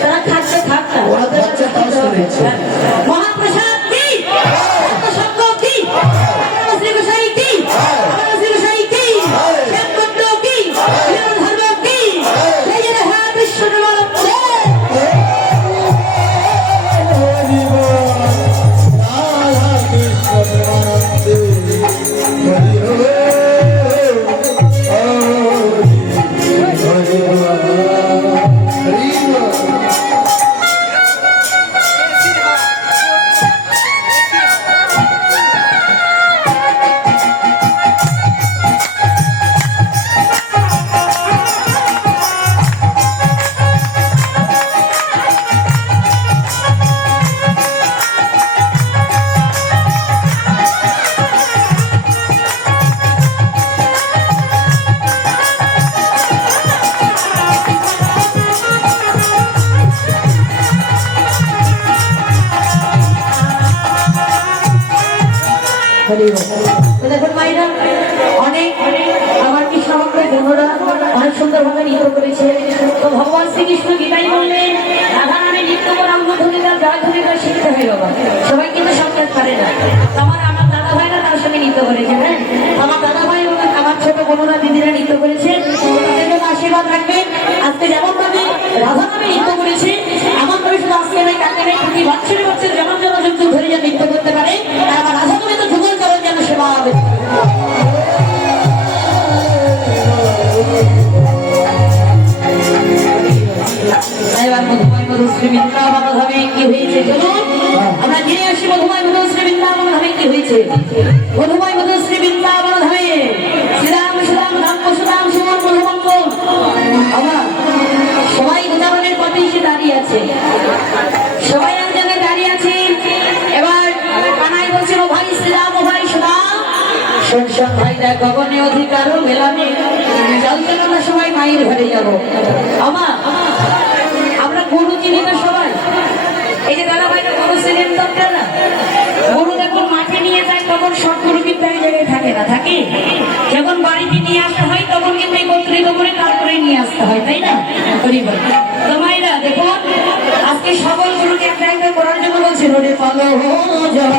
তারা থাকছে থাক না, ওরা থাকছে তাও শুনেছে। মহাপ্রসাদ কি সত্য কি শ্রী গোসাই কি শ্রী গোসাই কি শ্যামকুণ্ড কি ধর্ম কি বিশ্ব দেখুন মায়েরা অনেক আমার কি সমগ্র বন্ধুরা অনেক সুন্দরভাবে নৃত্য করেছে। তো ভগবান শ্রীকৃষ্ণ গীতাই বললেন রাধা নামে নৃত্য করা অঙ্গধ্বনিতা জয় ধ্বনিতা শিখতে হয় বাবা, সবাই কিন্তু সাক্ষাৎ পারে না। আমার দাদা ভাইরা তার সঙ্গে নৃত্য করেছে। হ্যাঁ, আমার দাদা ভাই এবং আমার ছোট বোনরা দিদিরা নৃত্য করেছে, তাদের জন্য আশীর্বাদ রাখবেন। আজকে যেমন ভাবে রাধা নামে নৃত্য করেছে এমন ভাবে শুধু আজকে নাই কালকে নাই প্রতি বছরে বছরে যেমন যেন যুক্ত ধরে যে নৃত্য করতে পারে আর আমার রাধা নামে তো যুগল চরণ যেন সেবা হবে। এবার মধুময় মধুশ্রী বৃন্দাবন ধামে কি হয়েছে চলুন আমরা জেনে আসি। মধুময় মধুশ্রী বৃন্দাবন ধামে কি হয়েছে? মধুময় মধুশ্রী বৃন্দাবন ধামে শ্রীরাম শ্রীরাম ধাম সুরাম সুমন মধুমঙ্গল আমার সবাই গোদাবনের পথে এসে দাঁড়িয়ে আছে, সবাই এক জায়গায় দাঁড়িয়ে আছে। এবার কানাই বলছিল ভাই শ্রীরাম ও ভাই সুরাম সংসার ভাই দেখ গগনে অধিকার মেলানে চল চল আমরা সবাই মায়ের ঘরে যাবো। আমার আমরা গরু চিনি না সবাই, এই যে দাদা ভাইরা গরু চিনেন দরকার না, গরু যখন মাঠে নিয়ে যায় তখন সব গরু কিন্তু এক জায়গায় থাকে না, থাকে যখন বাড়িতে নিয়ে আসতে হয় তখন কিন্তু একত্রিত করে তারপরে নিয়ে আসতে হয়, তাই না? পরিবার তো মায়েরা দেখুন আজকে সকল গরুকে একটা একটা করার জন্য বলছে রোডে পালো জল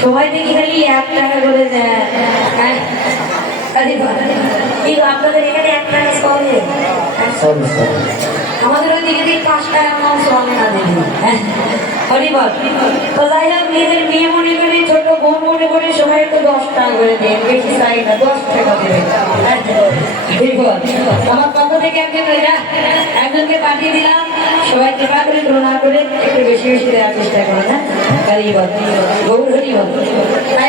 সবাই দেখি খালি 1 টাকা করে দেয়। আপনাদের এখানে 1 টাকা চলে, আমাদের ওই দিকে 5 টাকা কম চলে না দেখি। হরিবল তো যাই হোক, নিজের মেয়ে মনে করে, ছোট বোন মনে করে সবাই একটু 10 টাকা করে দেন, বেশি চাই না, 10 টাকা দেবে। আমার পক্ষ থেকে একজনকে পাঠিয়ে দিলাম, সবাই কৃপা করে তুলনা করে একটু বেশি বেশি দেওয়ার চেষ্টা করে। হ্যাঁ, হরিবল গৌর হরিবল।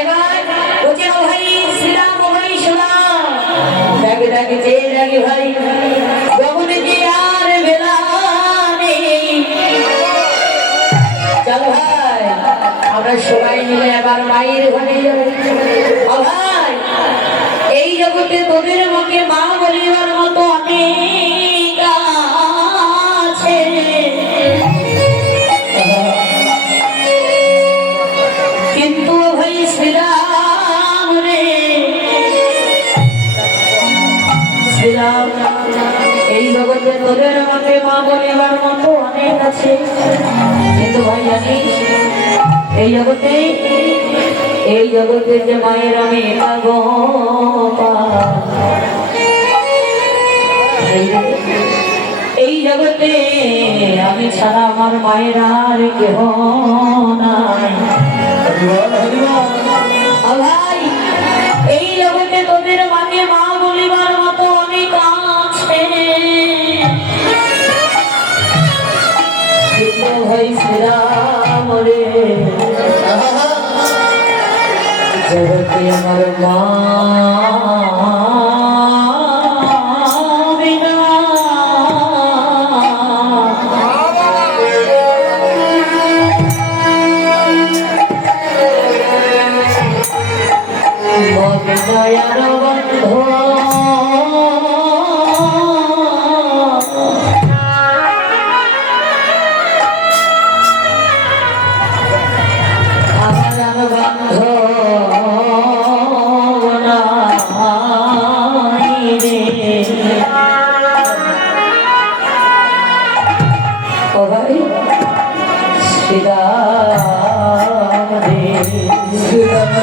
এবার বলছে ও ভাই শ্রীরাম, ও ভাই সোনাম, ডাকে ডাকে চেয়ে ডাকে ভাই, জগতে যে আর বেলা নেই, চলো ভাই আমরা সবাই মিলে আবার মায়ের ঘরে যাবো। ও ভাই, এই জগতে তোদের মুখে মা বলিবার মতো অনেক আছে, কিন্তু ভাই শ্রীরাম রে শ্রীরাম, এই জগতে তোদের মুখে মা বলিবার মতো অনেক আছে, কিন্তু ভাই জানিস এই জগতে যে মায়ের আমি এই জগতে আমি ছাড়া আমার মায়ের আর কেহ নাই। ভাই, এই জগতে তোদের মাকে মা বলিবার মতো অনেক আছে, কিন্তু ভাই শ্রীরাম রে জগতে আমার মা বিনা দয়ার বন্ধু শ্রীরাম রে শ্রীরাম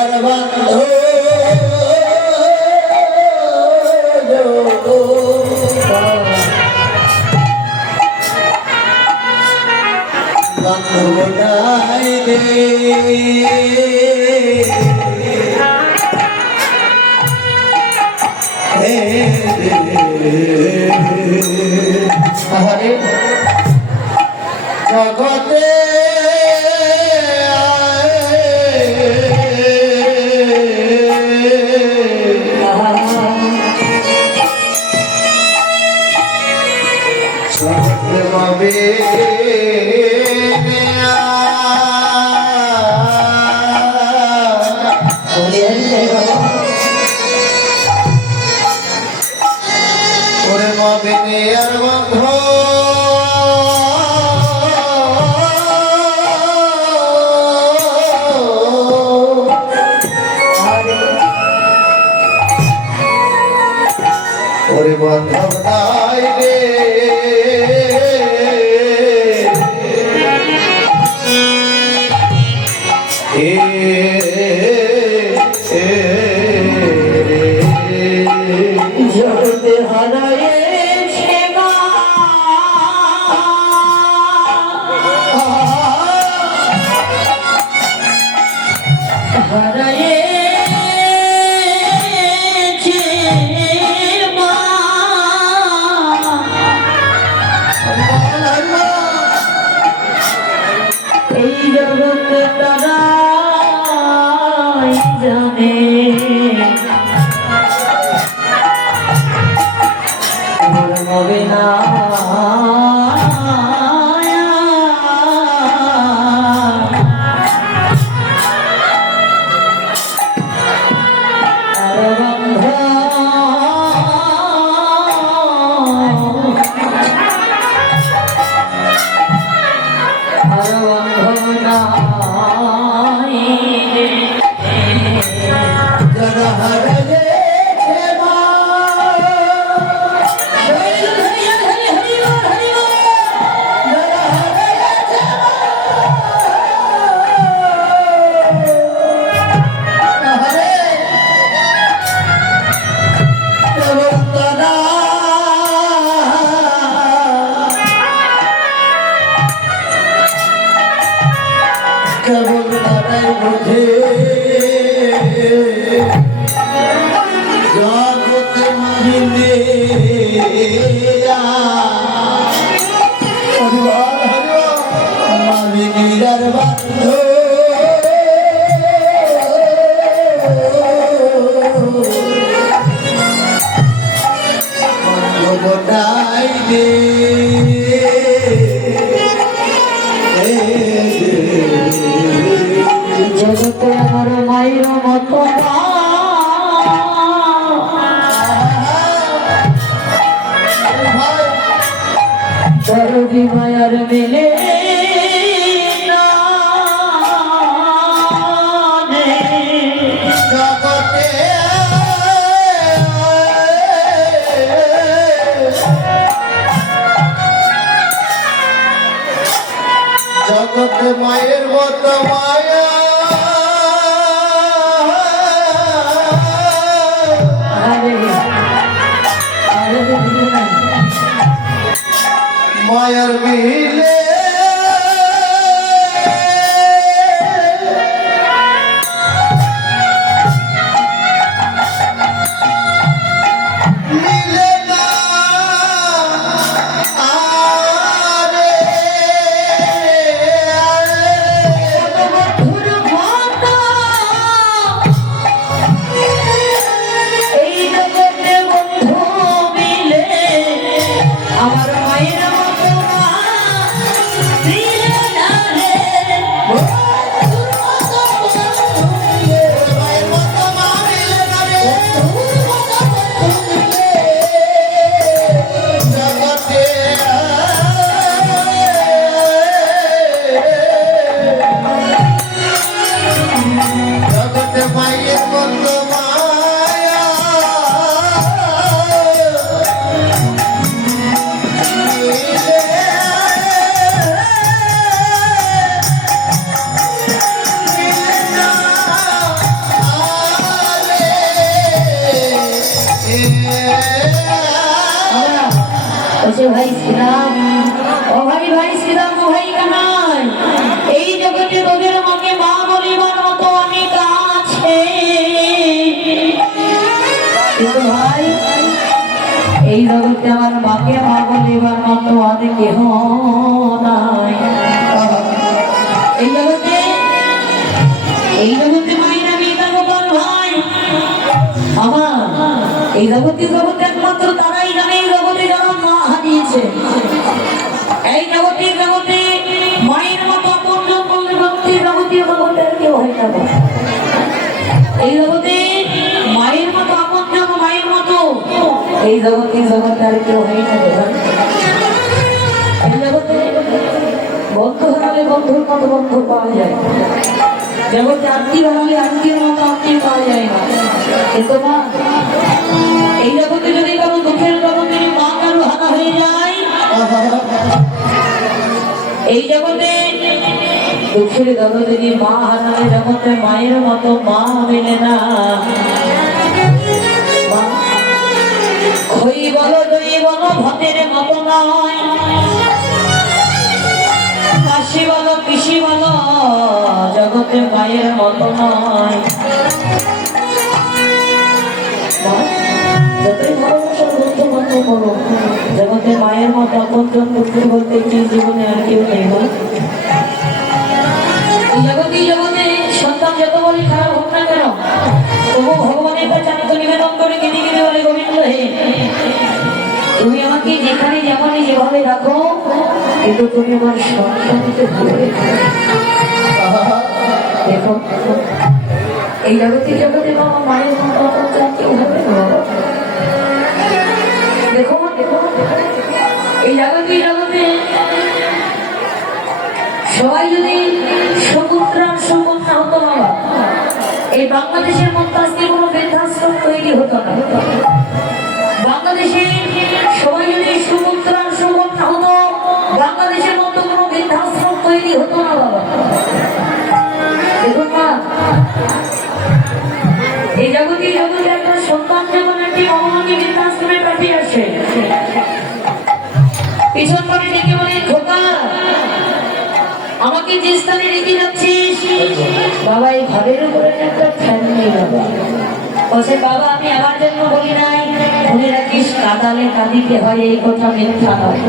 আর বান্ধব বান্ধবটাই রে আরে জগতে রবে ওরে মবিনে আর বন্ধ ওরে বান্ধব নাই রে জগতে হারায়ে সেবা হারায়ে এই জগতে তারাই জানে হবে না কেবল তারাই বোঝে জগতে মহিলে মালিকের বান্ধ গোটাই দে জগতে আমার মায়ের মতো দরদি মায়ার মিলে না জগতে জগতে মায়ের মতো মায়া মায়ার মিলে মিলে না আরে মধুর বলছে ভাই শ্রীরাম, ও ভাই ভাই শ্রীরাম, ও ভাই কানাই, এই জগতে তোদের মাকে মা বলিবার মতো অনেক আছে, কিন্তু ভাই এই জগতে আমার মাকে মা বলিবার মতো অনেক কেহ নাই। এই জগতে মায়ের আমি গোপাল ভাই আমার, এই জগতে একমাত্র তারাই জানে এই জগতে যারা মা হারিয়েছে। এই জগতে মায়ের মতো আপনজন বললে ভক্তি জগতীয় জগতে আর কেউ হয় না। এই জগতে মায়ের মতো আপনজন, মায়ের মতো এই জগতে আর কেউ হয় না। এই জগতে বন্ধু হারালে বন্ধুর মতো বন্ধু পাওয়া যায়, জগতে আত্মীয় হারালে আত্মীয় মতো আত্মীয় পাওয়া যায় না। কিন্তু মা, এই জগতে যদি কারো দুঃখের জগতে মা কারো হারা হয়ে যায়, এই জগতে দুঃখের জগতে মা হারালে জগতে মায়ের মতো মা মেলে না। খই বলো দই বলো ভাতের মতো নয়, কাশি বলো পিসি বলো জগতে মায়ের মতো নয়। যতই ভালোবাসার বন্ধু বান্ধব বলো, জগতে মায়ের মতো আপনজন দুঃখের বলতে কি জীবনে আর কেউ নেই। জগতে সন্তান যত বলি খারাপ হোক না কেন, তবু ভগবানের কাছে আমি তো নিবেদন করে কেঁদে কেঁদে বলে, গোবিন্দ হে, তুমি আমাকে যেখানে যেমনই যেভাবে রাখো, কিন্তু তুমি আমার সন্তানকে ভালো রেখো। দেখো এই জগতে বাবা মায়ের মতো কেউ হবে না। দেখো এই জগতে সবাই যদি সুপুত্রার সুকন্যা হতো বাবা, এই বাংলাদেশের মধ্যে আজকে কোনো বৃদ্ধাশ্রম তৈরি হতো না। বাংলাদেশে সবাই যদি সুপুত্রার সুকন্যা হতো, বাংলাদেশের মধ্যে কোনো বৃদ্ধাশ্রম তৈরি হতো না বাবা। দেখুন না, এই জগতে একটা সন্তান যখন একটি ভগবানকে বৃদ্ধাশ্রমে পাঠিয়ে আসে, পিছন পরে ডেকে বলে, খোকা আমাকে যে স্থানে রেখে যাচ্ছিস বাবা, এই ঘরের উপরে একটা ফ্যান নেই বাবা। বলছে বাবা আমি আমার জন্য বলি নাই, মনে রাখিস কাঁদালে কাঁদিতে হয়, এই কথা মিথ্যা নয়।